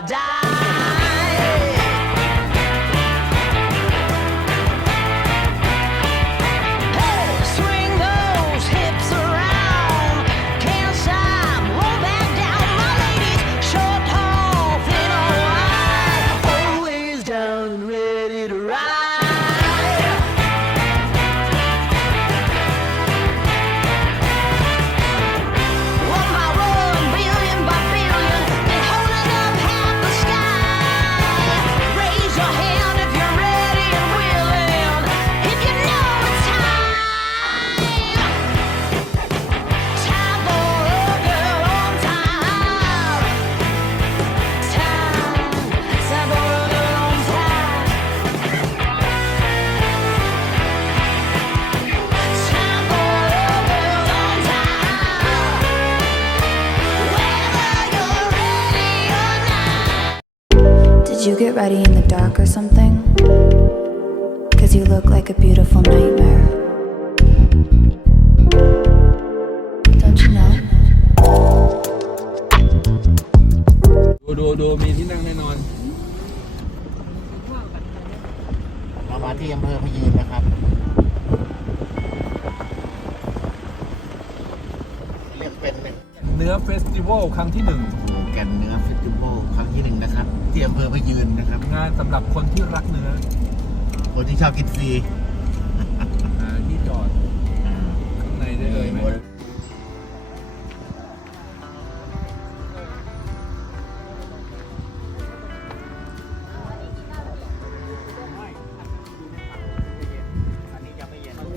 die. Ready in the dark or something? Cause you look like a beautiful nightmare. Don't you know? ดูดูดูมีที่นั่งแน่นอน เรามาที่อำเภอพะยืนนะครับ เรียกเป็นหนึ่งเนื้อเฟสติวัลครั้งที่หนึ่งโอ้โหแกนเนื้อเฟสติวัลครั้ง ที่หนึ่งนะครับที่อำเภอพะยืนนะครับ งานสำหรับคนที่รักเนื้อคนที่ชอบกินฟรีอ่าที่จอดข้างในได้เลยไหม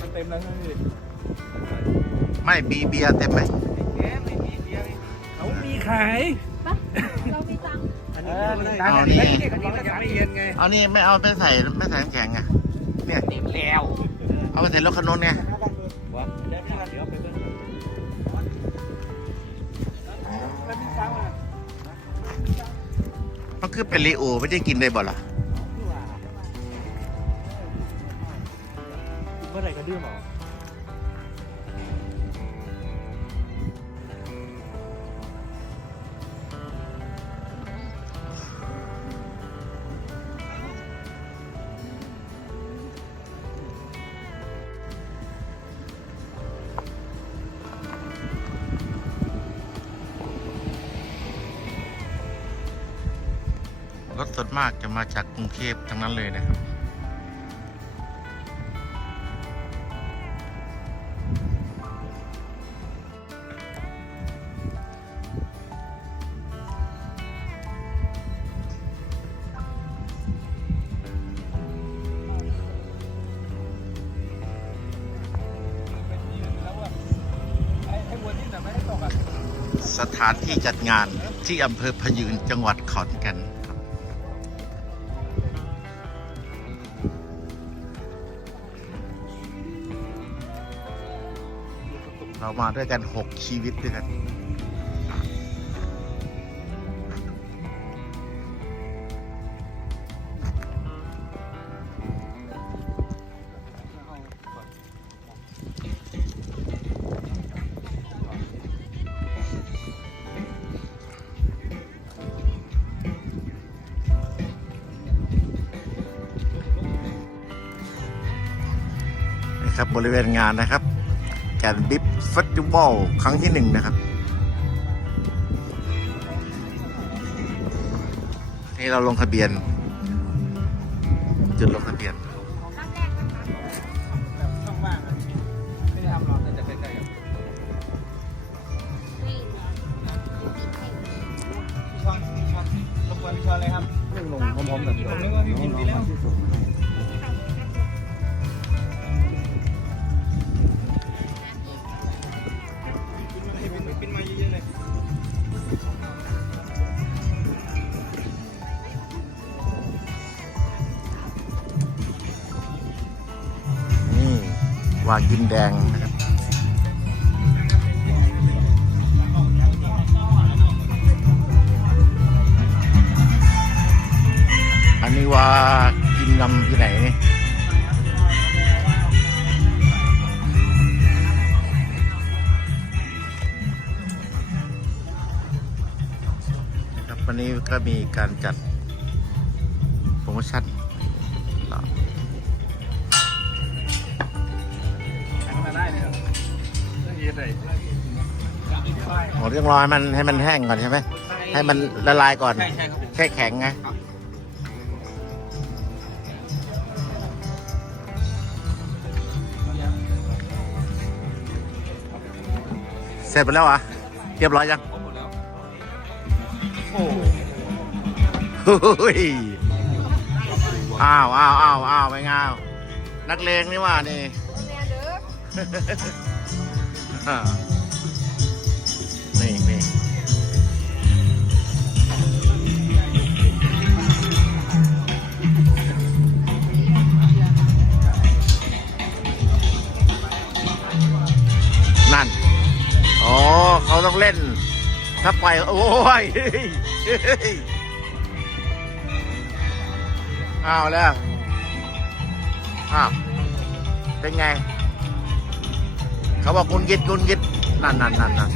มันเต็มแล้วใช่ไหมพี่ไม่บีเบียร์เต็มไหมเขามีขาย เรามีตังค์ เอานี่ ยังไม่เย็นไงเอานี่ไม่เอาไปใส่ไม่ใส่น้ำแข็งอะเนี่ยเต็มแล้ว เอาไปใส่รถคันนู้นไงมันคือเป็นรีโอไม่ได้กินได้บ่ล่ะเมื่อไหร่ก็ดื้อหมอ ส่วนมากจะมาจากกรุงเทพทั้งนั้นเลยนะครับ สถานที่จัดงานที่อำเภอพยืนจังหวัดขอนแก่น เรามาด้วยกัน 6 ชีวิตด้วยกันนะครับบริเวณงานนะครับ แกนบิฟเฟสติวัลครั้งที่หนึ่งนะครับนี่เราลงทะเบียน จุดลงทะเบียนช่องว่างอะไม่ได้ทำหรอกน่าจะใกล้ๆกับช้อนช้อนรบกวนช้อนเลยครับลงพร้อมๆกันผมนึกว่าพี่พิมพ์ไปแล้วากินแดงนะครับอันนี้ว่ากินนำที่ไหนนี่นะครับบรรนี้ก็มีการจัดโปรโมชั่น อียดเลยโอ้เรื่องรอให้มันให้มันแห้งก่อนใช่ไหมให้มันละลายก่อนใช่ใช่ครับผมแค่แข็งไงเสร็จไปแล้วเหรอะเรียบร้อยยังหมดแล้วโอ้ยอ้าวอ้าวอ้าวอ้าวไปงาวนักเลงนี่ว่านี่ นี่นี่นั่น อ๋อ เขาต้องเล่น ถ้าปล่อย โอ้ยเฮ้ยเฮ้ยอ้าวแล้วอ้าวเป็นไง เขาบอกคุณกิดคุณกิดนั่นนั่นนั่นนั่น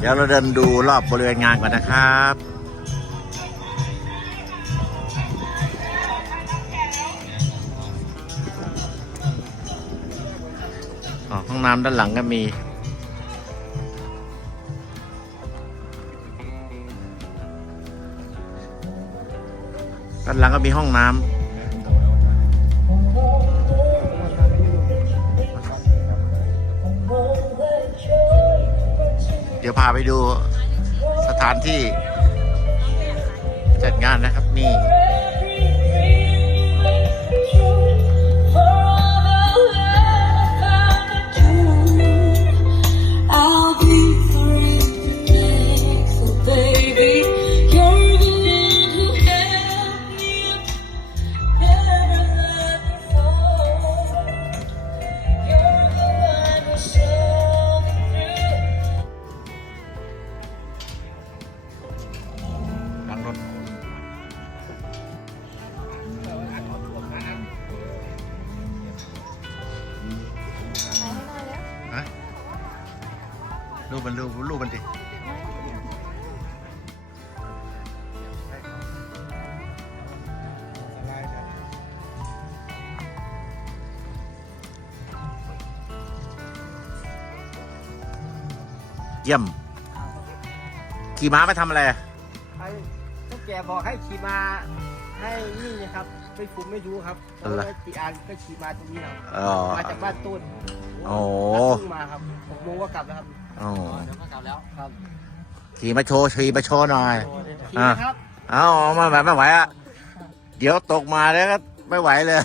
เดี๋ยวเราเดินดูรอบบริเวณงานก่อนนะครับห้องน้ำด้านหลังก็มีด้านหลังก็มีห้องน้ำ เดี๋ยวพาไปดูสถานที่จัดงานนะครับนี่ รูปมันรูปรูปมันดิเยี่ยม ขี่ม้าไปทำอะไรอะไอ้ทุกแกบอกให้ขี่มาให้นี่นะครับไม่คุ้มไม่รู้ครับอะไรตีอานก็ขี่มาตรงนี้ครับอ๋อ มาจากบ้านต้นโอ้แล้วเพิ่งมาครับผมโมงก็กลับแล้วครับ อ๋อเดี๋ยวก็กลับแล้วครับขี่มาโชว์ขี่มาโชว์หน่อยอะครับเอาออกมาแบบไม่ไหวอะเดี๋ยวตกมาแล้วก็ไม่ไหวเลย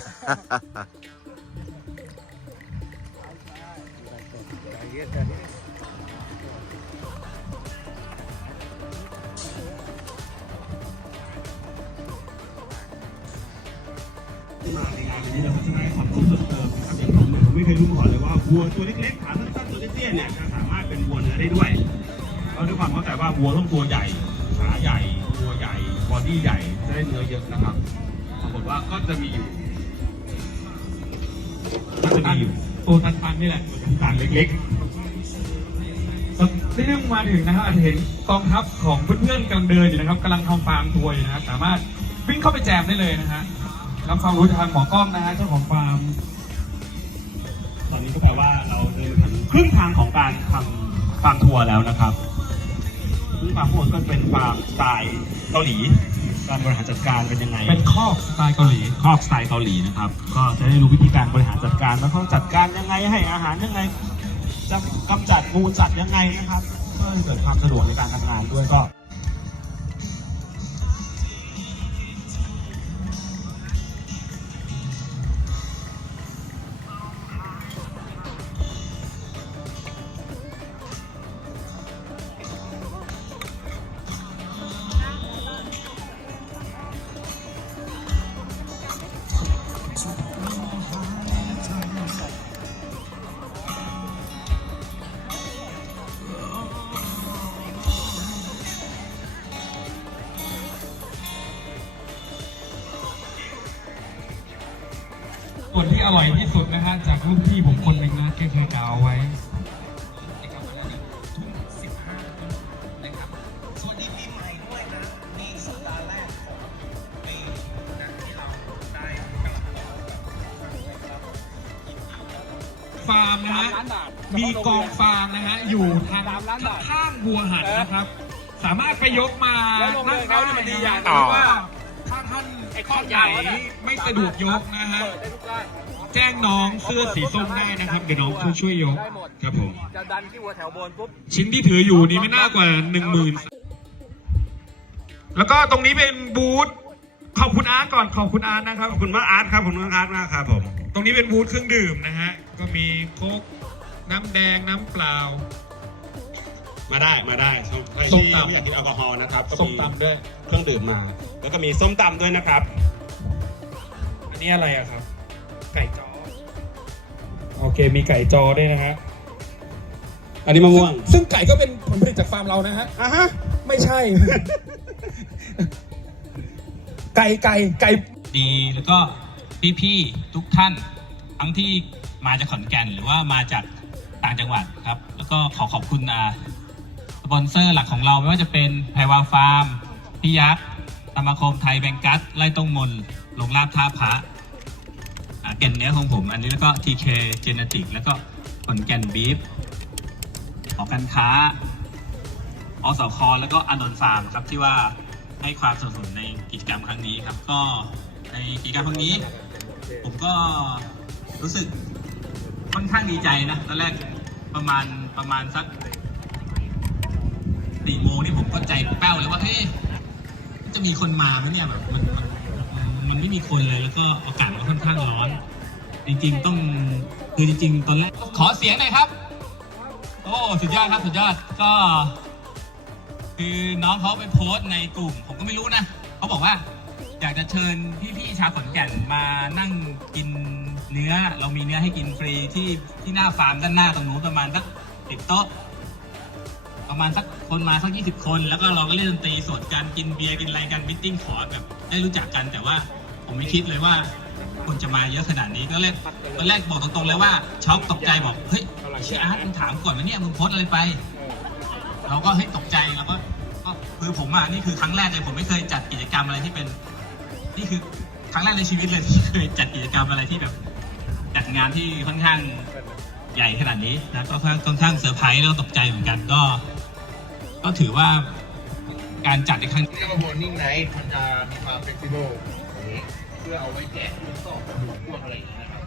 มาในงานนี้เราก็จะได้ความรู้เพิ่มเติมนะครับอย่างผมเนี่ยผมไม่เคยรู้มาก่อนเลยว่าวัวตัวเล็กๆขาสั้นๆตัวเตี้ยๆเนี่ย อได้ด้วยเพราด้วยความเข้าใจว่าวัวต้องตัวใหญ่ขาใหญ่ตัวใหญ่บอดี้ใหญ่จะได้เนื้อเยอะนะครับปรากฏว่าก็จะมีอยู่ก็จะมีอยู่ตัวตันๆนี่แหละตัวตันๆเล็กๆที่นี่มาถึงนะครับอาจจะเห็นกองทัพของเพื่อนๆกำลังเดินอยู่นะครับกำลังทำฟาร์มทัวร์อยู่นะครับสามารถวิ่งเข้าไปแจมได้เลยนะฮะรับความรู้จากทางหมอกล้องนะฮะเจ้าของฟาร์ม ตอนนี้ก็แปลว่าเราเดินถึงครึ่งทางของการทำ ฟาร์มทัวร์แล้วนะครับซึ่งฟาร์มทัวร์ก็เป็นฟาร์มสไตล์เกาหลีการบริหารจัดการเป็นยังไง เป็นคอกสไตล์เกาหลีคอกสไตล์เกาหลีนะครับ ก็จะได้รู้วิธีการบริหารจัดการแล้วเขาจัดการยังไงให้อาหารยังไงจะกำจัดงูจัดยังไงนะครับเพื่อให้เกิดความสะดวกในการทำงานด้วยก็ ส่วนที่อร่อยที่สุดนะฮะจากรุ่นพี่ผมคนหนึ่งนะแกเคยกล่าวเอาไว้ฟาร์มนะฮะมีกองฟางนะฮะอยู่ทางข้างบัวหันนะครับ สามารถไปยกมานั่งได้นะเพราะว่า นข้อใหญ่ไม่สะดวกยกนะฮะ แจ้งน้องเสื้อสีส้มได้นะครับ เดี๋ยวน้องช่วยช่วยยกครับผม จะดันที่หัวแถวบนปุ๊บ ชิ้นที่ถืออยู่นี้ไม่น่ากว่าหนึ่งหมื่นแล้วก็ตรงนี้เป็นบูธขอบคุณอาร์ตก่อนขอบคุณอาร์ตนะครับขอบคุณมากอาร์ตครับผมน้องอาร์ตมากครับผม ตรงนี้เป็นบูธเครื่องดื่มนะฮะ ก็มีโค้กน้ำแดงน้ำเปล่า มาได้มาได้ส้มตำ อยากกินแอลกอฮอล์นะครับก็ส้มตำด้วยเครื่องดื่มมา แล้วก็มีส้มตำด้วยนะครับ อันนี้อะไรอะครับ ไก่จอ โอเค มีไก่จอด้วยนะฮะอันนี้มะม่วงซึ่งไก่ก็เป็นผลผลิตจากฟาร์มเรานะฮะ อะฮะ ไม่ใช่ ไก่ไก่ไก่ ดีแล้วก็พี่ๆทุกท่าน ทั้งที่มาจากขอนแก่นหรือว่ามาจากต่างจังหวัดครับ แล้วก็ขอขอบคุณอ่าส ปอนเซอร์หลักของเราไม่ว่าจะเป็นไพวาฟาร์มพี่ยักษ์สมาคมไทยแบงกัสไล่ต้งมนลงลาบท่าพระแก่นเนื้อของผม อันนี้แล้วก็ TK Genetic แล้วก็ขอนแก่นบีฟหอการค้าอสคแล้วก็อนนท์ฟาร์มครับที่ว่าให้ความสนับสนุนในกิจกรรมครั้งนี้ครับ ก็ในกิจกรรมครั้งนี้ ผมก็รู้สึกค่อนข้างดีใจนะตอนแรกประมาณประมาณสัก สี่โมงนี่ผมก็ใจแป้วเลยว่าเฮ้ยจะมีคนมาไหมเนี่ยแบบมันมันมันไม่มีคนเลยแล้วก็อากาศมันค่อนข้างร้อน จริงๆต้องคือจริงๆตอนแรกขอเสียงหน่อยครับ โอ้สุดยอดครับสุดยอดก็ คือน้องเขาไปโพสต์ในกลุ่ม ผมก็ไม่รู้นะเขาบอกว่า อยากจะเชิญพี่ๆชาวขอนแก่นมานั่งกินเนื้อ เรามีเนื้อให้กินฟรีที่ที่หน้าฟาร์มด้านหน้าตรงนู้นประมาณสักสิบโต๊ะ ประมาณสักคนมาสักยี่สิบคน แล้วก็เราก็เล่นดนตรีสดกันกินเบียร์กินอะไรกันมิทติ้งขอแบบได้รู้จักกันแต่ว่าผมไม่คิดเลยว่าคนจะมาเยอะขนาดนี้ก็แรกตอนแรกบอกตรงๆเลยว่าช็อกตกใจบอกเฮ้ยเชื่ออาร์ตมึงถามก่อนว่าเนี่ยมึงโพสอะไรไป เราก็เฮ้ยตกใจเราก็ก็คือผมอะนี่คือครั้งแรกเลยผมไม่เคยจัดกิจกรรมอะไรที่เป็น นี่คือครั้งแรกในชีวิตเลยที่เคยจัดกิจกรรมอะไรที่แบบ จัดงานที่ค่อนข้างใหญ่ขนาดนี้นะก็ค่อนข้างเซอร์ไพรส์แล้วตกใจเหมือนกันก็ ก็ถือว่าการจัดในครั้งเรียกว่าโบนิ่งไนท์มันจะมีความเฟกซิเบิลอย่างนี้เพื่อเอาไว้แจกพวกซอกกระดูกพวกอะไรอย่างเงี้ยนะครับ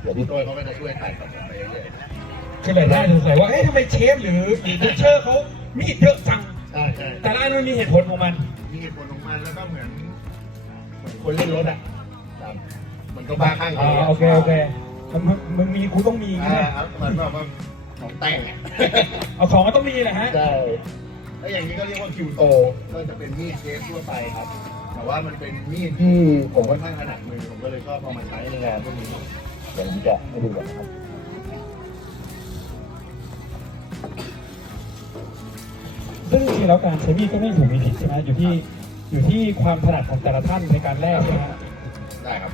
เดี๋ยวพี่ต้อยเขาก็จะช่วยถ่ายต่อไปเรื่อยๆคือหลายท่านสงสัยว่า เอ๊ะทำไมเชฟหรือหรือบูชเชอร์เขามีดเยอะจังใช่ใช่แต่ละอันมันมีเหตุผลของมัน มีเหตุผลของมันแล้วก็เหมือนเหมือนคนเล่นรถอะครับมันก็บ้าข้างอ๋อ โอเค โอเค มันมึงมึงมีกูต้องมีอ่าใช่ไหมครับเหมือนแบบว่า ของแต่งอะเอาของก็ต้องมีแหละฮะ ใช่แล้วอย่างนี้ก็เรียกว่าคิวโต ก็จะเป็นมีดเชฟทั่วไปครับ แต่ว่ามันเป็นมีดที่ผมค่อนข้างถนัดมือ ผมก็เลยชอบเอามาใช้ในงานพวกนี้ เดี๋ยวผมจะให้ดูกันนะครับซึ่งจริงๆแล้วการใช้มีดก็ไม่ถูกมีผิดใช่ไหมอยู่ที่อยู่ที่ความถนัดของแต่ละท่านในการแลกใช่ไหมฮะได้ครับ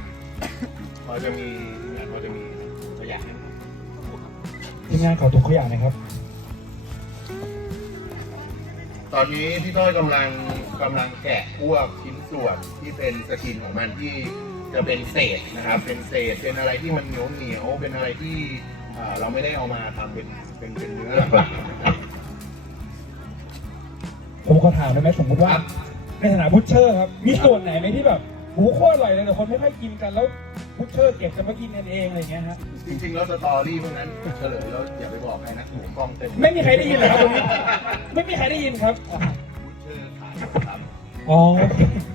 พอจะมีงานพอจะมีตัวอย่างให้ดู ทีมงานขอถุงขยะหนะครับ ตอนนี้พี่ต้อยกำลังกำลังแกะพวกชิ้นส่วนที่เป็นสกินของมันที่จะเป็นเศษนะครับ เป็นเศษเป็นอะไรที่มันเหนียวเหนียวๆเป็นอะไรที่อ่าเราไม่ได้เอามาทำเป็นเป็นเป็นเนื้อหลักๆนะครับ ผมขอถามได้ไหมสมมุติว่า ครับ ในฐานะบูชเชอร์ครับ มีส่วนไหนไหมที่แบบหูโคตรอร่อยเลยแต่คนไม่ค่อยกินกันแล้วบูชเชอร์เก็บกันมากินกันเองอะไรอย่างเงี้ยฮะ จริงๆแล้วสตอรี่พวกนั้นเฉลยแล้วอย่าไปบอกใครนะหูกล้องเต็มไม่มีใครได้ยินเหรอครับตรงนี้ไม่มีใครได้ยินครับบูชเชอร์ขายครับอ๋อ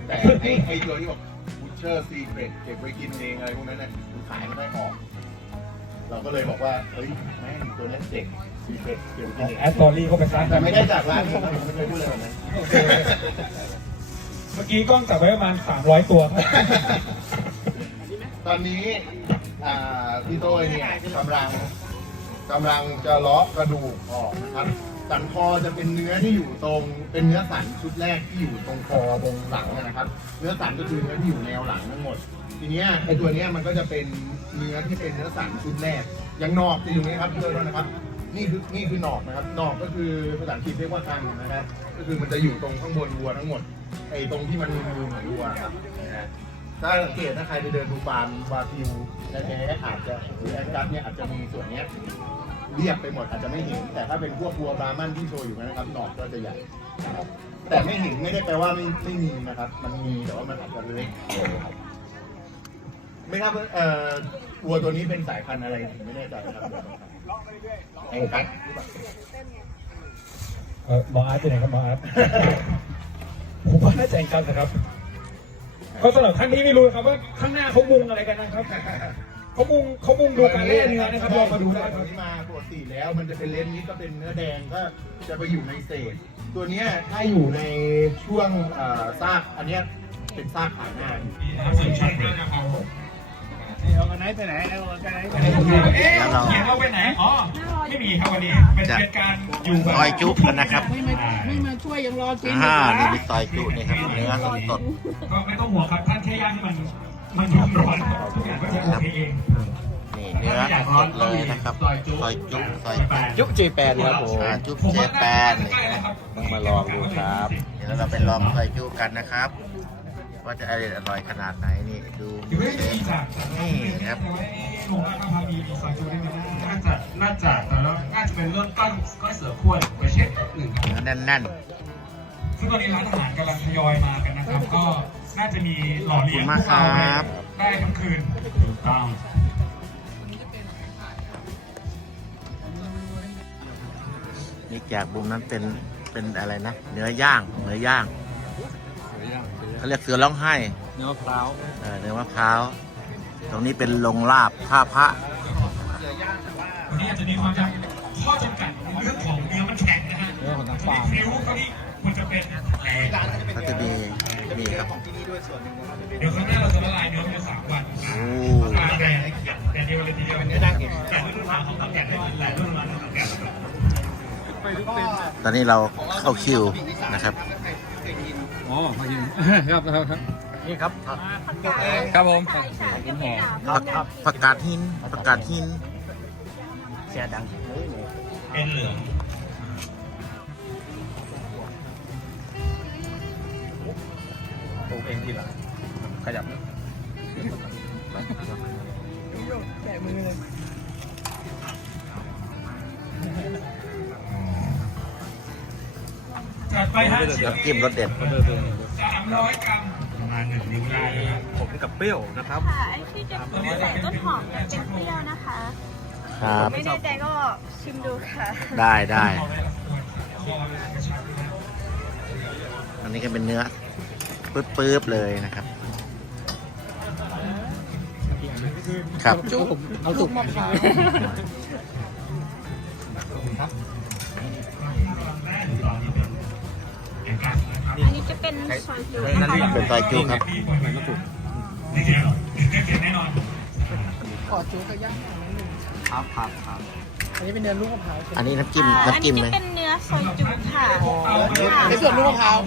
แต่ไอ้ไอ้ตัวที่บอกบูชเชอร์ซีเกรตเก็บไว้กินเองอะไรพวกนั้นน่ะมันขายไม่ได้ออก เราก็เลยบอกว่าเฮ้ยแม่งตัวนั้นเจ๋งซีเกรตเก็บไว้กินเองแอดตอรี่ก็ไปสร้างแต่ไม่ได้จากร้านนี้นะผมไม่เคยพูดอะไรแบบนั้นเมื่อกี้กล้องจับไว้ประมาณ300ตัวครับตอนนี้ อ่าพี่โต้ยเนี่ยกำลังกำลังจะเลาะกระดูกออกนะครับสันคอจะเป็นเนื้อที่อยู่ตรง เป็นเนื้อสันชุดแรกที่อยู่ตรงคอตรงหลังนะครับ เนื้อสันก็คือเนื้อที่อยู่แนวหลังทั้งหมด ทีเนี้ยไอตัวเนี้ยมันก็จะเป็นเนื้อที่เป็นเนื้อสันชุดแรกอย่างนอกที่อยู่นี้ครับพี่เลิศนะครับ นี่คือนี่คือหนอกนะครับหนอกก็คือภาษาอังกฤษเรียกว่าคังนะครับก็คือมันจะอยู่ตรงข้างบนวัวทั้งหมดไอตรงที่มันมีมือเหมือนวัวครับนะฮะ ถ้าสังเกตถ้าใครไปเดินดูฟาร์มวาฟิวแท้ๆอาจจะหรือแองกัสเนี่ยอาจจะมีส่วนเนี้ยเรียบไปหมดอาจจะไม่เห็น แต่ถ้าเป็นพวกวัวบรามันที่โชว์อยู่นะครับหนอกก็จะใหญ่นะครับแต่ไม่เห็นไม่ได้แปลว่าไม่ไม่มีนะครับ มันมีแต่ว่ามันอาจจะเล็กครับไม่ทราบเอ่อวัวตัวนี้เป็นสายพันธุ์อะไรผมไม่แน่ใจนะครับแองกัสหรือเออหมออาร์ตเป็นไงครับหมออาร์ตผมว่าน่าจะแองกัสนะครับ เขาสำหรับครั้งนี้ไม่รู้ครับว่าข้างหน้าเขามุงอะไรกันนะครับเขามุงเขามุงดูการแล่เนื้อนะครับลองมาดูได้คตัรัวบ นี้มาปกติแล้วมันจะเป็นเลนส์นี้ก็เป็นเนื้อแดงก็จะไปอยู่ในเศษ ตัวเนี้ยถ้าอยู่ในช่วงเอ่อซากอันเนี้ยเป็นซากขาหน้าเสริมช่างด้วยนะครับผม เอากันไหนไปไหนเอากันไหนไปไหนเอ๊ะเขียนเราไปไหน อ๋อ ไม่มีครับวันนี้ เป็นเป็นการอยู่ซอยจุกันนะครับไม่มาไม่มาช่วยยังรอกินอ่าอยู่นี่นะมีซอยจุนี่ครับเนื้อสดสดก็ไม่ต้องห่วงครับท่านแค่ย่างให้มัน มันร้อนทุกอย่างก็จะโอเคเองนี่เนื้อสดเลยนะครับซอยจุซอยจุยุคเจแปนครับผมจุ๊บเจแปนนี่นะครับต้องมาลองดูครับ เดี๋ยวเราไปลองซอยจุกันนะครับ ว่าจะอร่อยอร่อยขนาดไหนนี่ดูอยู่ไม่ได้จากนี่ครับโรงงานพามีมีซอยจูได้ไหมน่าจะน่าจะแต่แล้วน่าจะเป็นเรื่องก้อนก้อนเสือขั้วไปเช็คหนึ่งครับเนื้อแน่นซึ่งตอนนี้ร้านอาหารกำลังทยอยมากันนะครับ ก็น่าจะมีหล่อๆขอบเลี้คุยงณมากครับได้ทั้งคืนถูกต้องนี่จากบุมนั้นเป็นเป็นอะไรนะ เนื้อย่างเนื้อย่างเขาเรียกเสือร้องไห้ เนื้อมะพร้าวเออเนื้อมะพร้าว ตรงนี้เป็นลงลาบท่าพระวันนี้อาจจะมีความจำข้อจำกัดในเรื่องของเนื้อมันแข็งนะฮะเนื้อของน้ำปลาฟิวเขานี่ควรจะเป็นแหลกก็จะมีมีครับเดี๋ยวครั้งหน้าเราจะละลายเนื้อภายในสามวันโอ้ทานแต่แต่เดียวเลยทีเดียวเนื้อดังเก็บแกะรุ่นราวของแกะได้หลายรุ่นมาแกะตอนนี้เราเข้าคิวนะครับ อ๋อมากิน ครับครับครับนี่ครับครับผมกินแห่ผักผักกาดหินผักกาดหินเสียดังเป็นเหลืองปลูกเองทีหลังขยับจัดไปฮะ น้ำจิ้มรสเด็ดสามร้อยกรัมประมาณหนึ่งนิ้วได้นะครับผมกับเปรี้ยวนะครับค่ะไอ้ที่จะใส่ต้นหอมจะเป็นเปรี้ยวนะคะครับไม่แน่ใจก็ชิมดูค่ะ ได้ได้อันนี้ก็เป็นเนื้อปื๊บๆเลยนะครับครับจุ๊บเอาสุก จะเป็นซอยจุนะคะ เป็นซอยจุครับนี่เกี่ยวนี่เกี่ยวแน่นอนขอจุ๊บกับย่างครับครับครับอันนี้เป็นเนื้อลูกมะพร้าวอันนี้น้ำจิ้มอ่าอันน้ำนี้จิ้มจะไหมเป็นเนื้อซอยจุค่ะค่ะในส่วนลูกมะพร้าว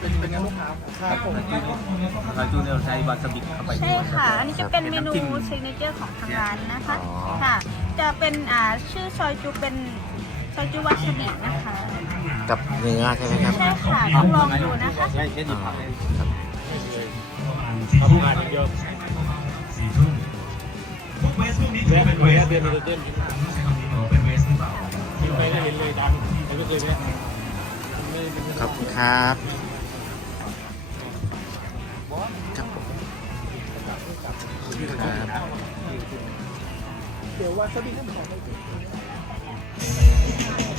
เป็นเป็นเนื้อลูกมะพร้าวครับผมเราจูเนลใช้วาซาบิเข้าไปใช่ค่ะ อันนี้จะเป็นเมนูซิกเนเจอร์ของทางร้านนะคะ อ๋อ ค่ะ จะเป็นอ่าชื่อซอยจุเป็นซอยจุวาซาบินะคะ กับเนื้อใช่ไหมครับใช่ค่ะต้องลองดูนะคะ ใช่แค่หยิบผักเลยทำงานเยอะสี่ทุ่มเวสพวกนี้ถือเป็นเวสเดือนเดือนเดือนต้องใช้คำนี้ว่าเป็นเวสหรือเปล่าไม่ได้เห็นเลยดังไม่เคยเนี่ยขอบคุณครับครับเดี๋ยววาซาบิน้ำหอมห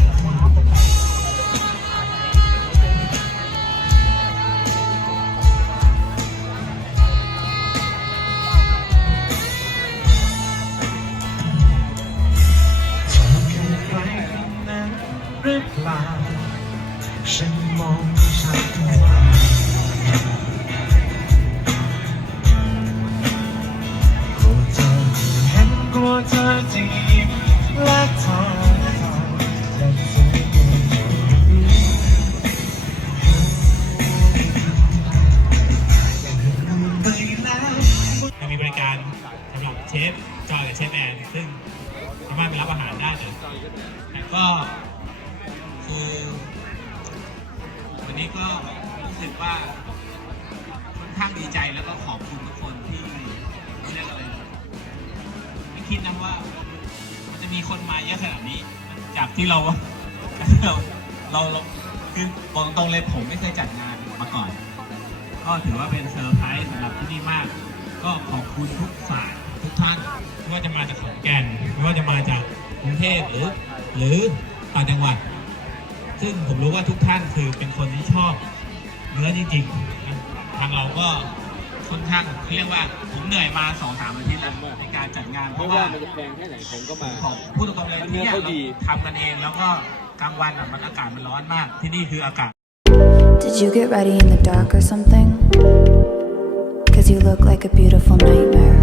ก็คือวันนี้ก็รู้สึกว่าค่อนข้างดีใจแล้วก็ขอบคุณทุกคนที่เรียกอะไรไม่คิดนะว่า มันจะมีคนมาเยอะขนาดนี้ จากที่เราเราเราเราคือบอกตรงเลยผมไม่เคยจัดงานมาก่อน ก็ถือว่าเป็นเซอร์ไพรส์สำหรับที่นี่มาก ก็ขอบคุณทุกฝ่ายทุกท่านไม่ว่าจะมาจากขอนแก่นไม่ว่าจะมาจาก รุงเทพหรือ หรือต่างจังหวัด ซึ่งผมรู้ว่าทุกท่านคือเป็นคนที่ชอบเนื้อจริงๆทางเราก็ค่อนข้างเรียกว่าผมเหนื่อยมาสองสามอาทิตย์แล้วในการจัดงานเพราะว่ามันจะแพงแค่ไหนผมก็มาของพูดตรงๆเลยที่เนี่ยเนื้อเขาทำกันเองแล้วก็กลางวันอะมันอากาศมันร้อนมากที่นี่คืออากาศ Did you get ready in the dark or something? Cause you look like a beautiful nightmare.